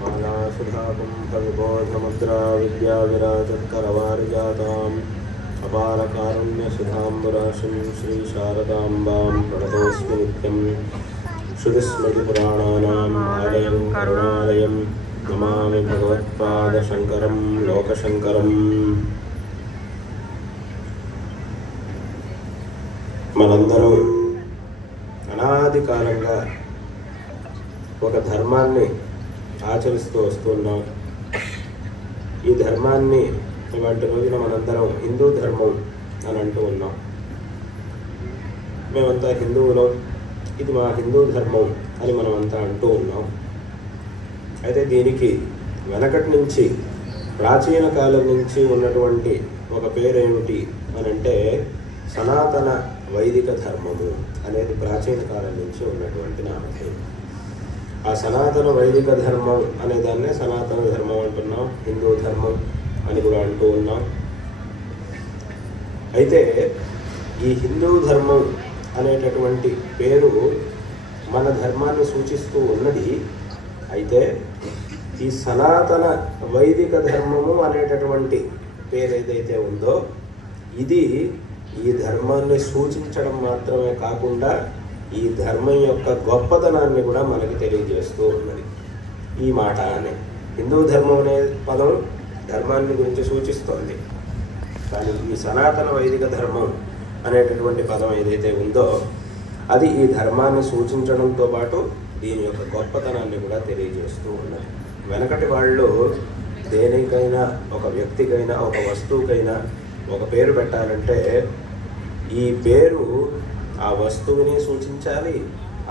मालासुधाकुम्भविबोधमुद्रा विद्याविराजत्करवारिजाताम् अपारकारुण्यसुधाम्बुराशिं श्रीशारदाम्बां प्रणतोऽस्मि नित्यं। श्रुतिस्मृतिपुराणानाम् आलयं करुणालयं नमामि भगवत्पादशङ्करं लोकशङ्करम्। మనందరం అనాది కాలంగా ఒక ధర్మాన్ని ఆచరిస్తూ వస్తున్నాం. ఈ ధర్మాన్ని ఇవాటి రోజున మనందరం హిందూ ధర్మం అని అంటూ ఉన్నాం. మేమంతా హిందువులం, ఇది మా హిందూ ధర్మం అని మనమంతా అంటూ ఉన్నాం. అయితే దీనికి వెనకటి నుంచి ప్రాచీన కాలం నుంచి ఉన్నటువంటి ఒక పేరేమిటి అని అంటే సనాతన వైదిక ధర్మము అనేది ప్రాచీన కాలం నుంచి ఉన్నటువంటి నామధేయం. ఆ సనాతన వైదిక ధర్మం అనే దాన్నే సనాతన ధర్మం అంటున్నాం, హిందూ ధర్మం అని కూడా అంటూ ఉన్నాం. అయితే ఈ హిందూ ధర్మం అనేటటువంటి పేరు మన ధర్మాన్ని సూచిస్తూ ఉన్నది. అయితే ఈ సనాతన వైదిక ధర్మము అనేటటువంటి పేరు ఏదైతే ఉందో ఇది ఈ ధర్మాన్ని సూచించడం మాత్రమే కాకుండా ఈ ధర్మం యొక్క గొప్పతనాన్ని కూడా మనకి తెలియజేస్తూ ఉన్నది. ఈ మాట అనే హిందూ ధర్మం అనే పదం ధర్మాన్ని గురించి సూచిస్తోంది. కానీ ఈ సనాతన వైదిక ధర్మం అనేటటువంటి పదం ఏదైతే ఉందో అది ఈ ధర్మాన్ని సూచించడంతో పాటు దీని యొక్క గొప్పతనాన్ని కూడా తెలియజేస్తూ ఉన్నది. వెనకటి వాళ్ళు దేనికైనా, ఒక వ్యక్తికైనా, ఒక వస్తువుకైనా ఒక పేరు పెట్టాలంటే ఈ పేరు ఆ వస్తువుని సూచించాలి,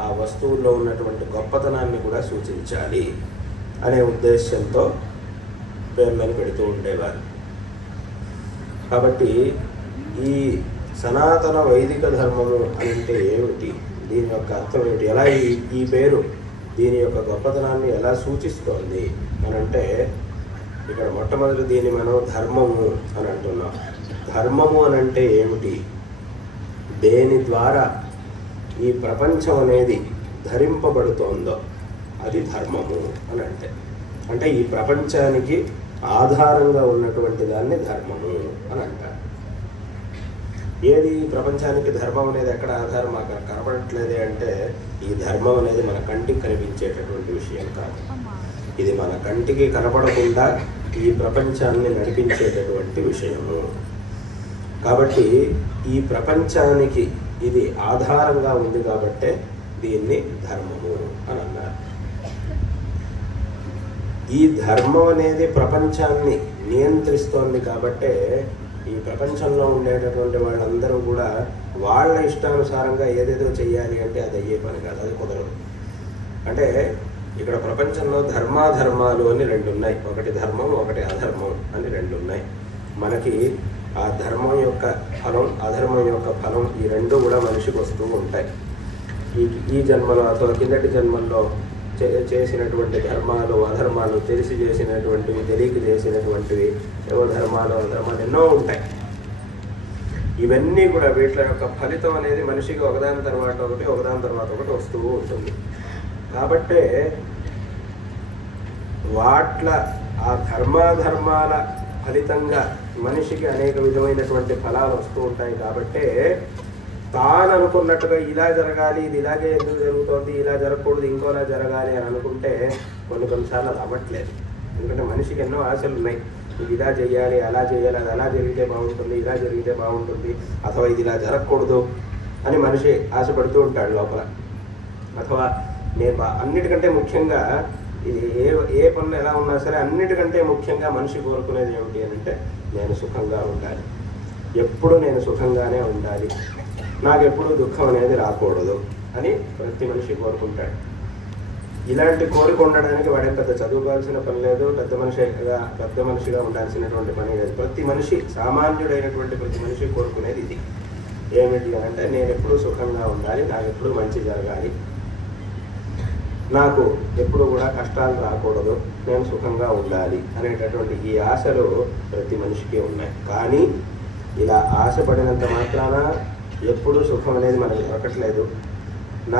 ఆ వస్తువుల్లో ఉన్నటువంటి గొప్పతనాన్ని కూడా సూచించాలి అనే ఉద్దేశంతో పేర్లను పెడుతూ ఉండేవారు. కాబట్టి ఈ సనాతన వైదిక ధర్మము అంటే ఏమిటి, దీని యొక్క అర్థం ఏమిటి, ఎలా ఈ పేరు దీని యొక్క గొప్పతనాన్ని ఎలా సూచిస్తోంది అనంటే ఇక్కడ మొట్టమొదటి దీన్ని మనం ధర్మము అని అంటున్నాం. ధర్మము అనంటే ఏమిటి, దేని ద్వారా ఈ ప్రపంచం అనేది ధరింపబడుతోందో అది ధర్మము అని అంటే ఈ ప్రపంచానికి ఆధారంగా ఉన్నటువంటి దాన్ని ధర్మము అని అంటారు. ఏది ప్రపంచానికి ధర్మం అనేది ఎక్కడ ఆధారం అక్కడ కనపడట్లేదే అంటే ఈ ధర్మం అనేది మన కంటికి కనిపించేటటువంటి విషయం కాదు. ఇది మన కంటికి కనపడకుండా ఈ ప్రపంచాన్ని నడిపించేటటువంటి విషయము. కాబట్టి ఈ ప్రపంచానికి ఇది ఆధారంగా ఉంది కాబట్టే దీన్ని ధర్మము అని అన్నారు. ఈ ధర్మం అనేది ప్రపంచాన్ని నియంత్రిస్తోంది కాబట్టే ఈ ప్రపంచంలో ఉండేటటువంటి వాళ్ళందరూ కూడా వాళ్ళ ఇష్టానుసారంగా ఏదేదో చెయ్యాలి అంటే అది అయ్యే పని కాదు, అది కుదరదు. అంటే ఇక్కడ ప్రపంచంలో ధర్మాధర్మాలు అని రెండు ఉన్నాయి. ఒకటి ధర్మం, ఒకటి అధర్మం అని రెండు ఉన్నాయి. మనకి ఆ ధర్మం యొక్క ఫలం, అధర్మం యొక్క ఫలం ఈ రెండు కూడా మనిషికి వస్తూ ఉంటాయి. ఈ జన్మలో అథవా కిందటి జన్మల్లో చేసినటువంటి ధర్మాలు అధర్మాలు, తెలిసి చేసినటువంటివి, తెలియక చేసినటువంటివి, ఏవో ధర్మాలు అధర్మాలు ఎన్నో ఉంటాయి. ఇవన్నీ కూడా వీటి యొక్క ఫలితం అనేది మనిషికి ఒకదాని తర్వాత ఒకటి ఒకటి వస్తూ ఉంటుంది. కాబట్టే వాట్ల ఆ ధర్మాధర్మాల ఫలితంగా మనిషికి అనేక విధమైనటువంటి ఫలాలు వస్తూ ఉంటాయి. కాబట్టే తాను అనుకున్నట్టుగా ఇలా జరగాలి, ఇది ఇలాగే ఎందుకు జరుగుతోంది, ఇలా జరగకూడదు, ఇంకోలా జరగాలి అని అనుకుంటే కొన్నిసార్లు అది అవ్వట్లేదు. ఎందుకంటే మనిషికి ఎన్నో ఆశలు ఉన్నాయి. ఇది ఇలా చేయాలి, అలా చేయాలి, అది అలా జరిగితే బాగుంటుంది, ఇలా జరిగితే బాగుంటుంది, అథవా ఇది ఇలా జరగకూడదు అని మనిషి ఆశపడుతూ ఉంటాడు లోపల. అథవా నేను అన్నిటికంటే ముఖ్యంగా ఇది ఏ పనులు ఎలా ఉన్నా సరే అన్నిటికంటే ముఖ్యంగా మనిషి కోరుకునేది ఏమిటి అని అంటే నేను సుఖంగా ఉండాలి, ఎప్పుడు నేను సుఖంగానే ఉండాలి, నాకు ఎప్పుడు దుఃఖం అనేది రాకూడదు అని ప్రతి మనిషి కోరుకుంటాడు. ఇలాంటి కోరిక ఉండడానికి వాడే పెద్ద చదువుకోవాల్సిన పని లేదు, పెద్ద మనిషిగా ఉండాల్సినటువంటి పని లేదు. ప్రతి మనిషి, సామాన్యుడైనటువంటి ప్రతి మనిషి కోరుకునేది ఇది. ఏమిటి అని అంటే నేను ఎప్పుడు సుఖంగా ఉండాలి, నాకు ఎప్పుడు మంచి జరగాలి, నాకు ఎప్పుడు కూడా కష్టాలు రాకూడదు, నేను సుఖంగా ఉండాలి అనేటటువంటి ఈ ఆశలు ప్రతి మనిషికి ఉన్నాయి. కానీ ఇలా ఆశపడినంత మాత్రాన ఎప్పుడూ సుఖం అనేది మనకు దొరకట్లేదు.